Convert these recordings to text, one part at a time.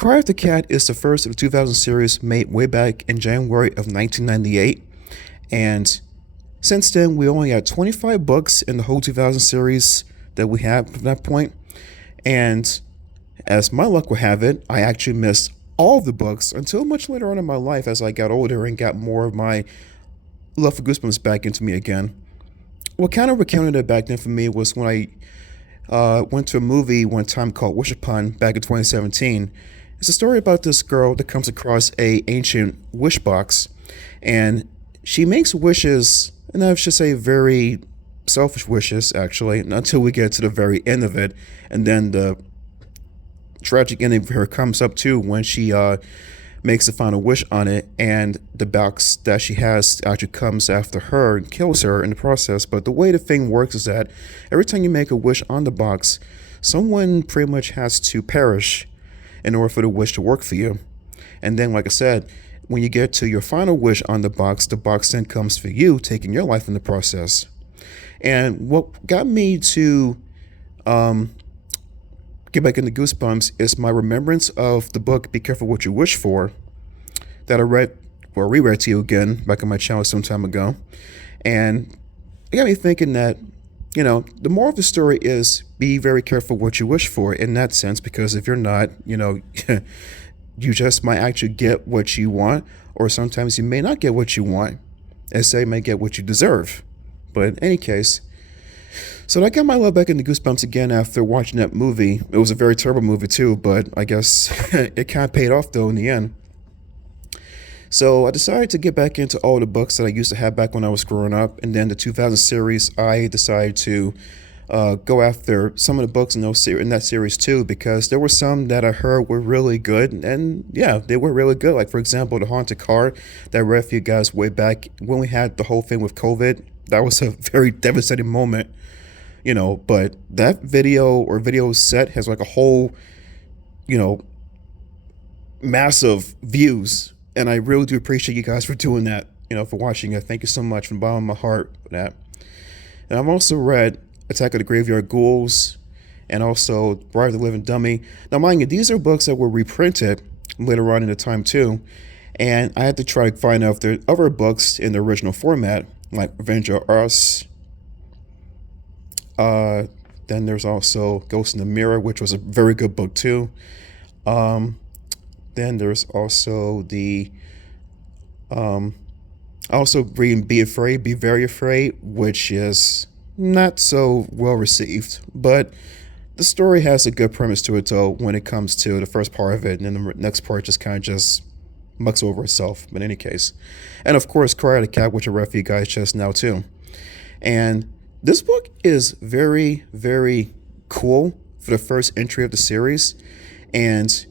Cry of the Cat is the first of the 2000 series made way back in January of 1998. And since then, we only had 25 books in the whole 2000 series that we had from that point. And as my luck would have it, I actually missed all of the books until much later on in my life as I got older and got more of my love for Goosebumps back into me again. What kind of recounted it back then for me was when I went to a movie one time called Wish Upon back in 2017. It's a story about this girl that comes across a ancient wish box, and she makes wishes, and I should say very selfish wishes actually, until we get to the very end of it, and then the tragic ending for her comes up too when she makes the final wish on it, and the box that she has actually comes after her and kills her in the process. But the way the thing works is that every time you make a wish on the box, someone pretty much has to perish in order for the wish to work for you. And then, like I said, when you get to your final wish on the box then comes for you, taking your life in the process. And what got me to get back into Goosebumps is my remembrance of the book Be Careful What You Wish For that I read or reread to you again back on my channel some time ago. And it got me thinking that, you know, the moral of the story is be very careful what you wish for in that sense, because if you're not, you know, you just might actually get what you want, or sometimes you may not get what you want, and say you may get what you deserve. But in any case, so I got my love back into Goosebumps again after watching that movie. It was a very terrible movie too, but I guess it kind of paid off though in the end. So I decided to get back into all the books that I used to have back when I was growing up, and then the 2000 series, I decided to go after some of the books in that series too, because there were some that I heard were really good, and yeah, they were really good. Like for example, The Haunted Car that I read for you guys way back when we had the whole thing with COVID. That was a very devastating moment, you know, but that video set has like a whole, you know, massive views. And I really do appreciate you guys for doing that, you know, for watching it. Thank you so much from the bottom of my heart for that. And I've also read Attack of the Graveyard Ghouls and also Bride of the Living Dummy. Now, mind you, these are books that were reprinted later on in the time too. And I had to try to find out if there are other books in the original format, like Revenge of Us. Then there's also Ghost in the Mirror, which was a very good book too. Then there's also the also reading Be Afraid, Be Very Afraid, which is not so well received, but the story has a good premise to it though when it comes to the first part of it, and then the next part just kind of just mucks over itself. But in any case, and of course Cry of the Cat, which I read for you guys just now too. And this book is very, very cool for the first entry of the series, and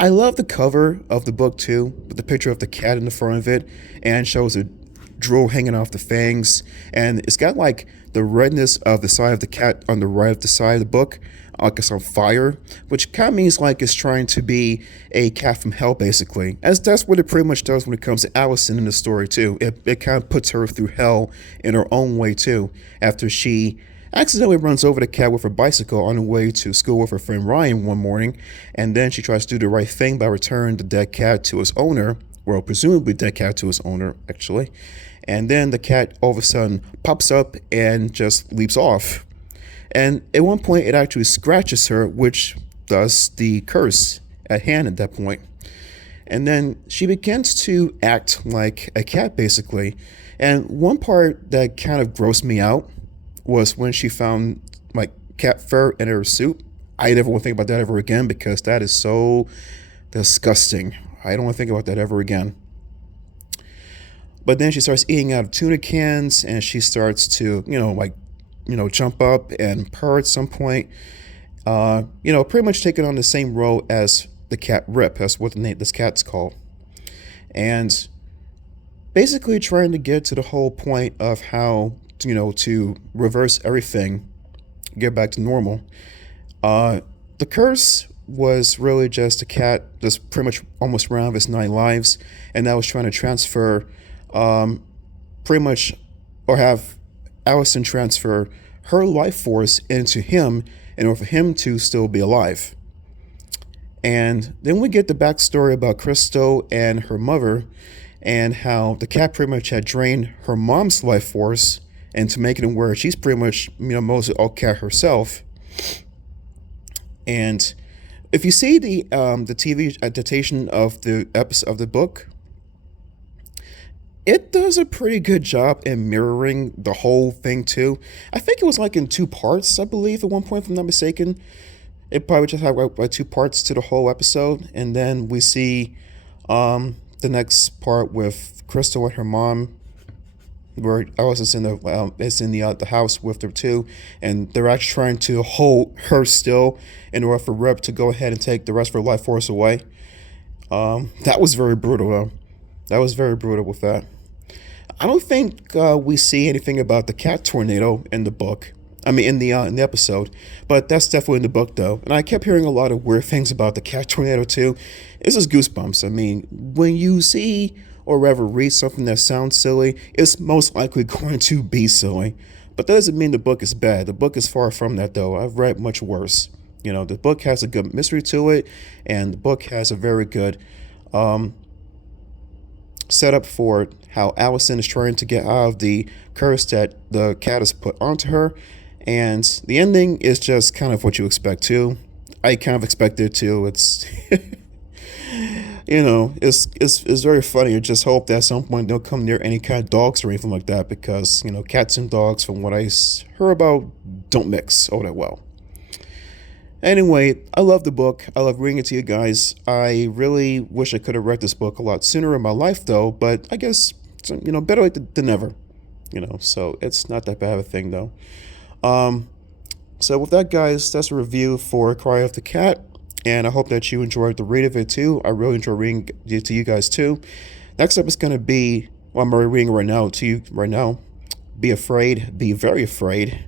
I love the cover of the book too, with the picture of the cat in the front of it, and shows a drool hanging off the fangs, and it's got like the redness of the side of the cat on the right of the side of the book, like it's on fire, which kind of means like it's trying to be a cat from hell basically, as that's what it pretty much does when it comes to Allison in the story too. It kind of puts her through hell in her own way too, after she accidentally runs over the cat with her bicycle on the way to school with her friend Ryan one morning, and then she tries to do the right thing by returning the dead cat to its owner, well, presumably dead cat to its owner, actually. And then the cat all of a sudden pops up and just leaps off. And at one point, it actually scratches her, which does the curse at hand at that point. And then she begins to act like a cat, basically. And one part that kind of grossed me out was when she found like cat fur in her soup. I never want to think about that ever again, because that is so disgusting. I don't want to think about that ever again. But then she starts eating out of tuna cans, and she starts to, jump up and purr at some point. Pretty much taking on the same role as the cat Rip. That's what the name this cat's called. And basically trying to get to the whole point of how, to reverse everything, get back to normal. The curse was really just a cat that's pretty much almost ran out of its 9 lives, and that was trying to transfer pretty much, or have Allison transfer her life force into him in order for him to still be alive. And then we get the backstory about Crystal and her mother, and how the cat pretty much had drained her mom's life force into making it where she's pretty much, mostly all cat herself. And if you see the TV adaptation of the episode of the book, it does a pretty good job in mirroring the whole thing too. I think it was like in two parts, I believe, at one point, if I'm not mistaken. It probably just had like two parts to the whole episode, and then we see the next part with Crystal and her mom, where Alice is the house with her too, and they're actually trying to hold her still in order for Rip to go ahead and take the rest of her life force away. That was very brutal though. That was very brutal with that. I don't think we see anything about the cat tornado in the book. I mean, in the episode, but that's definitely in the book though. And I kept hearing a lot of weird things about the cat tornado too. This is goosebumps. I mean, when you see or rather read something that sounds silly, it's most likely going to be silly. But that doesn't mean the book is bad. The book is far from that though. I've read much worse. The book has a good mystery to it, and the book has a very good setup for how Allison is trying to get out of the curse that the cat has put onto her. And the ending is just kind of what you expect too. I kind of expected it too. It's it's very funny. I just hope that at some point they'll come near any kind of dogs or anything like that, because cats and dogs, from what I heard about, don't mix all that well. Anyway, I love the book. I love reading it to you guys. I really wish I could have read this book a lot sooner in my life though, but I guess better late than never. So it's not that bad of a thing though. So with that, guys, that's a review for Cry of the Cat, and I hope that you enjoyed the read of it too. I really enjoy reading it to you guys too. Next up is going to be, I'm already reading right now to you right now, Be Afraid, Be Very Afraid,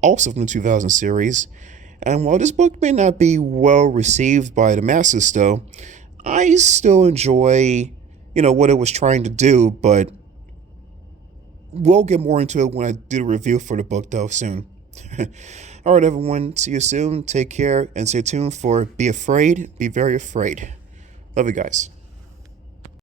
also from the 2000 series. And while this book may not be well received by the masses though, I still enjoy, what it was trying to do, but we'll get more into it when I do the review for the book though soon. All right, everyone. See you soon. Take care and stay tuned for Be Afraid, Be Very Afraid. Love you guys.